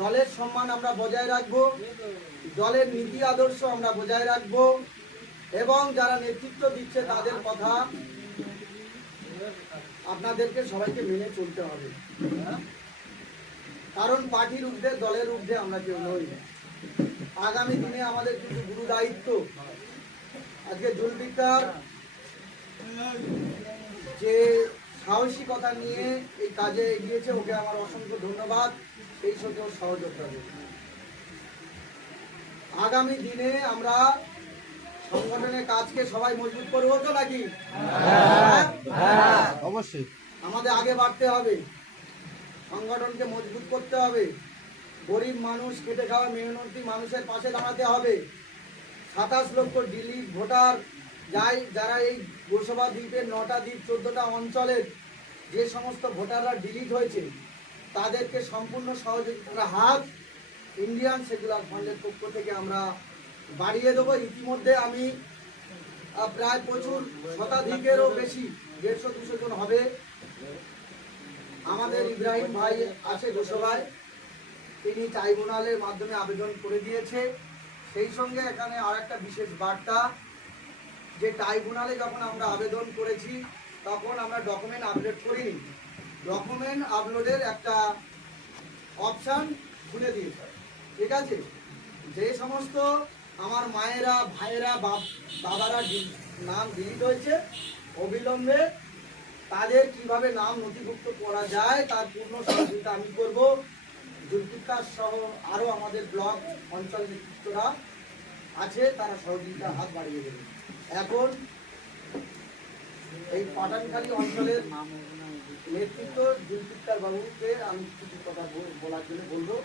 দলের সম্মান আমরা বজায় রাখবো, দলের নীতি আদর্শ আমরা বজায় রাখবো এবং যারা নেতৃত্ব দিচ্ছে তাদের কথা আপনাদেরকে সবাইকে মেনে চলতে হবে। কারণ পার্টির ঊর্ধ্বে, দলের ঊর্ধ্বে আমরা কেউ নই। আগামী দিনে আমাদের কিছু গুরু দায়িত্ব। আজকে জুলফিকার যে সাহসিকতা নিয়ে এই কাজে এগিয়েছে, ওকে আমার অসংখ্য ধন্যবাদ। সেই সঙ্গে ওর সহযোগিতা দেবে। আগামী দিনে আমরা সংগঠনের কাজকে সবাই মজবুত করবো তো নাকি? অবশ্যই আমাদের আগে বাড়তে হবে, সংগঠনকে মজবুত করতে হবে, গরিব মানুষ, খেটে খাওয়া মেহনতি মানুষের পাশে দাঁড়াতে হবে। 27 লক্ষ ডিলিট ভোটার যারা এই লোকসভা দ্বীপের 9টা দ্বীপ 14টা অঞ্চলের যে সমস্ত ভোটাররা ডিলিট হয়েছে তাদেরকে সম্পূর্ণ সহযোগিতার হাত ইন্ডিয়ান সেকুলার ফান্ডের পক্ষ থেকে আমরা বাড়িয়ে দেবো। ইতিমধ্যে আমি প্রায় প্রচুর শতাধিকেরও বেশি, 150-200 জন হবে। আমাদের ইব্রাহিম ভাই আছে লোকসভায়, তিনি ট্রাইব্যুনালের মাধ্যমে আবেদন করে দিয়েছে। সেই সঙ্গে এখানে আর একটা বিশেষ বার্তা, যে ট্রাইব্যুনালে যখন আমরা আবেদন করেছি তখন আমরা ডকুমেন্ট আপলোড করিনি। ডকুমেন্ট আপলোডের একটা অপশান খুলে দিয়েছে, ঠিক আছে? যে সমস্ত আমার মায়েরা, ভাইয়েরা, বাবারা নাম ডিলিট হয়েছে অবিলম্বে তাদের কিভাবে নাম নথিভুক্ত করা যায় তার পূর্ণ সহযোগিতা আমি করব। জুলফিকার সহ আরও আমাদের ব্লক অঞ্চল নেতৃত্বরা আছে, তারা সহযোগিতার হাত বাড়িয়ে দেবে। এখন এই পাঠানখালী অঞ্চলের নেতৃত্ব জুলফিকার বাবুকে আমি কিছু কথা বলার জন্য বলবো।